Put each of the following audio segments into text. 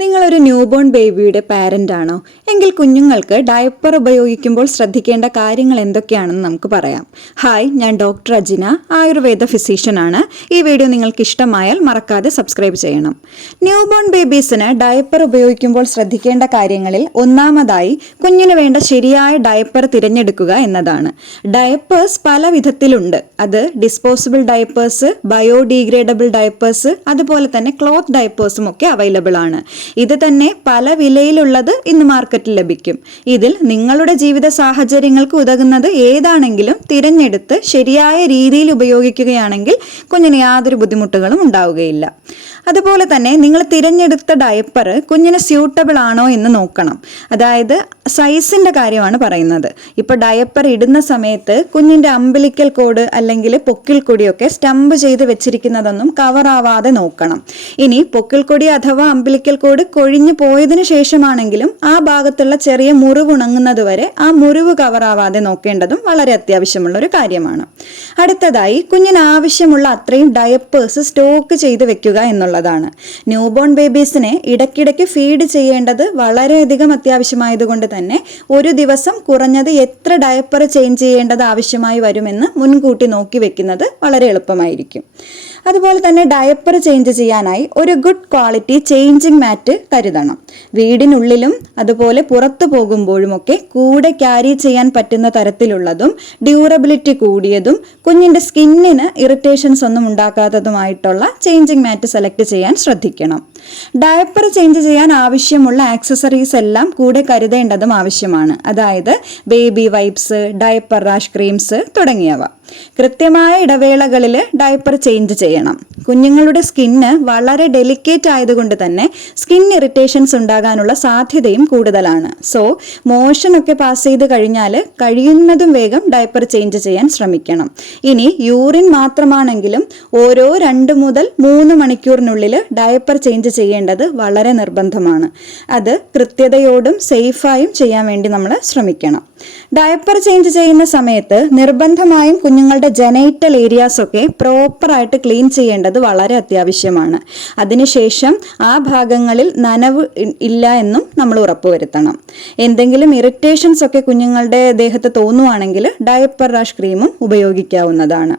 നിങ്ങളൊരു ന്യൂബോൺ ബേബിയുടെ പാരന്റ് ആണോ? എങ്കിൽ കുഞ്ഞുങ്ങൾക്ക് ഡയപ്പർ ഉപയോഗിക്കുമ്പോൾ ശ്രദ്ധിക്കേണ്ട കാര്യങ്ങൾ എന്തൊക്കെയാണെന്ന് നമുക്ക് പറയാം. ഹായ്, ഞാൻ ഡോക്ടർ അജിന, ആയുർവേദ ഫിസിഷ്യനാണ്. ഈ വീഡിയോ നിങ്ങൾക്ക് ഇഷ്ടമായാൽ മറക്കാതെ സബ്സ്ക്രൈബ് ചെയ്യണം. ന്യൂബോൺ ബേബീസിന് ഡയപ്പർ ഉപയോഗിക്കുമ്പോൾ ശ്രദ്ധിക്കേണ്ട കാര്യങ്ങളിൽ ഒന്നാമതായി കുഞ്ഞിന് വേണ്ട ശരിയായ ഡയപ്പർ തിരഞ്ഞെടുക്കുക എന്നതാണ്. ഡയപ്പേഴ്സ് പല വിധത്തിലുണ്ട്. അത് ഡിസ്പോസിബിൾ ഡയപ്പേഴ്സ്, ബയോഡീഗ്രേഡബിൾ ഡയപ്പേഴ്സ്, അതുപോലെ തന്നെ ക്ലോത്ത് ഡയപ്പേഴ്സും ഒക്കെ അവൈലബിൾ ആണ്. ഇത് തന്നെ പല വിലയിലുള്ളത് ഇന്ന് മാർക്കറ്റിൽ ലഭിക്കും. ഇതിൽ നിങ്ങളുടെ ജീവിത സാഹചര്യങ്ങൾക്ക് ഉതകുന്നത് ഏതാണെങ്കിലും തിരഞ്ഞെടുത്ത് ശരിയായ രീതിയിൽ ഉപയോഗിക്കുകയാണെങ്കിൽ കുഞ്ഞിന് യാതൊരു ബുദ്ധിമുട്ടുകളും ഉണ്ടാവുകയില്ല. അതുപോലെ തന്നെ നിങ്ങൾ തിരഞ്ഞെടുത്ത ഡയപ്പർ കുഞ്ഞിന് സ്യൂട്ടബിൾ ആണോ എന്ന് നോക്കണം. അതായത് സൈസിന്റെ കാര്യമാണ് പറയുന്നത്. ഇപ്പോൾ ഡയപ്പർ ഇടുന്ന സമയത്ത് കുഞ്ഞിന്റെ അംബിലിക്കൽ കോഡ് അല്ലെങ്കിൽ പൊക്കിൾ കൊടിയൊക്കെ സ്റ്റംപ് ചെയ്ത് വെച്ചിരിക്കുന്നതൊന്നും കവർ ആവാതെ നോക്കണം. ഇനി പൊക്കിൾ കൊടി അഥവാ അംബിലിക്കൽ കോഡ് കൊഴിഞ്ഞു പോയതിനു ശേഷമാണെങ്കിലും ആ ഭാഗത്തുള്ള ചെറിയ മുറിവ് ഉണങ്ങുന്നത് വരെ ആ മുറിവ് കവർ ആവാതെ നോക്കേണ്ടതും വളരെ അത്യാവശ്യമുള്ള ഒരു കാര്യമാണ്. അടുത്തതായി കുഞ്ഞിന് ആവശ്യമുള്ള അത്രയും ഡയപ്പേഴ്സ് സ്റ്റോക്ക് ചെയ്ത് വെക്കുക എന്നുള്ളതാണ്. ന്യൂബോൺ ബേബീസിനെ ഇടയ്ക്കിടയ്ക്ക് ഫീഡ് ചെയ്യേണ്ടത് വളരെയധികം അത്യാവശ്യമായതുകൊണ്ട് തന്നെ ഒരു ദിവസം കുറഞ്ഞത് എത്ര ഡയപ്പർ ചേഞ്ച് ചെയ്യേണ്ടത് ആവശ്യമായി വരുമെന്ന് മുൻകൂട്ടി നോക്കി വെക്കുന്നത് വളരെ എളുപ്പമായിരിക്കും. അതുപോലെ തന്നെ ഡയപ്പർ ചേഞ്ച് ചെയ്യാനായി ഒരു ഗുഡ് ക്വാളിറ്റി ചേഞ്ചിങ് മാറ്റ് കരുതണം. വീടിനുള്ളിലും അതുപോലെ പുറത്തു പോകുമ്പോഴുമൊക്കെ കൂടെ ക്യാരി ചെയ്യാൻ പറ്റുന്ന തരത്തിലുള്ളതും ഡ്യൂറബിലിറ്റി കൂടിയതും കുഞ്ഞിന്റെ സ്കിന്നിന് ഇറിറ്റേഷൻസ് ഒന്നും ഉണ്ടാക്കാത്തതുമായിട്ടുള്ള ചേഞ്ചിങ് മാറ്റ് സെലക്ട് ചെയ്യാൻ ശ്രദ്ധിക്കണം. ഡയപ്പർ ചേഞ്ച് ചെയ്യാൻ ആവശ്യമുള്ള ആക്സസറീസ് എല്ലാം കൂടെ കരുതേണ്ടതും ആവശ്യമാണ്. അതായത് baby wipes, diaper rash creams തുടങ്ങിയവ. കൃത്യമായ ഇടവേളകളിൽ ഡയപ്പർ ചേഞ്ച് ചെയ്യണം. കുഞ്ഞുങ്ങളുടെ സ്കിന്ന് വളരെ ഡെലിക്കേറ്റ് ആയതുകൊണ്ട് തന്നെ സ്കിൻ ഇറിറ്റേഷൻസ് ഉണ്ടാകാനുള്ള സാധ്യതയും കൂടുതലാണ്. സോ മോഷൻ ഒക്കെ പാസ് ചെയ്ത് കഴിഞ്ഞാൽ കഴിയുന്നതും വേഗം ഡയപ്പർ ചേഞ്ച് ചെയ്യാൻ ശ്രമിക്കണം. ഇനി യൂറിൻ മാത്രമാണെങ്കിലും ഓരോ 2 മുതൽ 3 മണിക്കൂറിനുള്ളിൽ ഡയപ്പർ ചേഞ്ച് ചെയ്യേണ്ടത് വളരെ നിർബന്ധമാണ്. അത് കൃത്യതയോടും സേഫായും ചെയ്യാൻ വേണ്ടി നമ്മൾ ശ്രമിക്കണം. ഡയപ്പർ ചേഞ്ച് ചെയ്യുന്ന സമയത്ത് നിർബന്ധമായും കുഞ്ഞുങ്ങളുടെ ജനൈറ്റൽ ഏരിയാസ് ഒക്കെ പ്രോപ്പറായിട്ട് ക്ലീൻ ചെയ്യേണ്ടത് വളരെ അത്യാവശ്യമാണ്. അതിനുശേഷം ആ ഭാഗങ്ങളിൽ നനവ് ഇല്ല എന്നും നമ്മൾ ഉറപ്പുവരുത്തണം. എന്തെങ്കിലും ഇറിറ്റേഷൻസ് ഒക്കെ കുഞ്ഞുങ്ങളുടെ ദേഹത്ത് തോന്നുവാണെങ്കിൽ ഡയപ്പർ റാഷ് ക്രീമും ഉപയോഗിക്കാവുന്നതാണ്.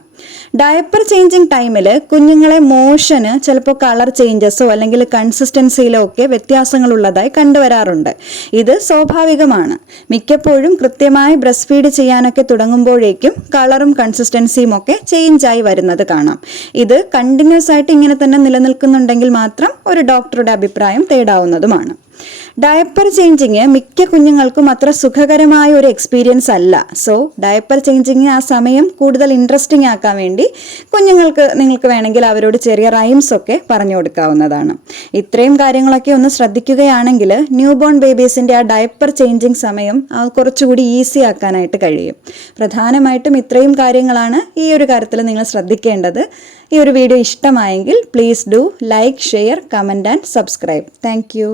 ഡയപ്പർ ചേഞ്ചിങ് ടൈമിൽ കുഞ്ഞുങ്ങളെ മോഷന് ചിലപ്പോൾ കളർ ചേഞ്ചസോ അല്ലെങ്കിൽ കൺസിസ്റ്റൻസിയിലോ ഒക്കെ വ്യത്യാസങ്ങളുള്ളതായി കണ്ടുവരാറുണ്ട്. ഇത് സ്വാഭാവികമാണ്. മിക്കപ്പോഴും കൃത്യമായി ബ്രസ്റ്റ് ഫീഡ് ചെയ്യാനൊക്കെ തുടങ്ങുമ്പോഴേക്കും കളറും കൺസിസ്റ്റൻസിയും ഒക്കെ ചേഞ്ചായി വരുന്നത് കാണാം. ഇത് കണ്ടിന്യൂസ് ആയിട്ട് ഇങ്ങനെ തന്നെ നിലനിൽക്കുന്നുണ്ടെങ്കിൽ മാത്രം ഒരു ഡോക്ടറുടെ അഭിപ്രായം തേടാവുന്നതുമാണ്. ഡയപ്പർ ചേഞ്ചിങ് മിക്ക കുഞ്ഞുങ്ങൾക്കും അത്ര സുഖകരമായ ഒരു എക്സ്പീരിയൻസ് അല്ല. സോ ഡയപ്പർ ചേഞ്ചിങ് ആ സമയം കൂടുതൽ ഇൻട്രസ്റ്റിംഗ് ആക്കാൻ വേണ്ടി നിങ്ങൾക്ക് വേണമെങ്കിൽ അവരോട് ചെറിയ റൈംസ് ഒക്കെ പറഞ്ഞു കൊടുക്കാവുന്നതാണ്. ഇത്രയും കാര്യങ്ങളൊക്കെ ഒന്ന് ശ്രദ്ധിക്കുകയാണെങ്കിൽ ന്യൂബോൺ ബേബീസിന്റെ ആ ഡയപ്പർ ചേഞ്ചിങ് സമയം കുറച്ചുകൂടി ഈസി ആക്കാനായിട്ട് കഴിയും. പ്രധാനമായിട്ടും ഇത്രയും കാര്യങ്ങളാണ് ഈ ഒരു കാര്യത്തിൽ നിങ്ങൾ ശ്രദ്ധിക്കേണ്ടത്. ഈ ഒരു വീഡിയോ ഇഷ്ടമായെങ്കിൽ please do like, share, comment and subscribe. Thank you.